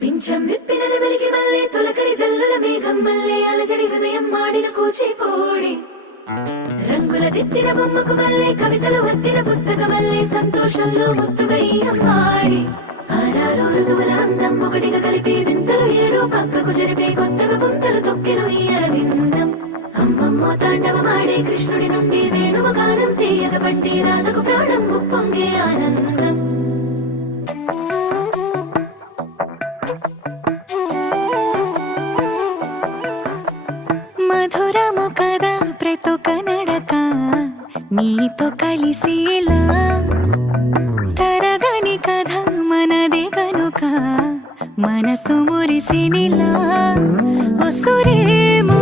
పింఛం విప్పిన నెమలికి మల్లె తొలకరి జల్లుల మేఘం మల్లె అలజడి హృదయం మాడిన కూచిపోడి రంగుల దిద్దిన బొమ్మకు మల్లె కవితలు వద్దిన పుస్తక మల్లె సంతోషంలో ముద్దుగా ఈ అమ్మాడి ఆరారు ఋతువుల అందం ఒకటిగా కలిపి వింతలు ఏడు పక్కకు జరిపే కొత్తగా పుంతలు తొక్కెను ఈ అరవిందం అమ్మమ్మో తాండవమాడే కృష్ణుడి నుండి వేణువ గానం తీయగ పండి రాధకు ప్రాణం ముప్పొంగే ఆనందం మధురము కదా ప్రతొక నడక నీతో కలిసేలా తరగని కథ మనదే కనుక మనసు మురిసినిలా ఉసురేమో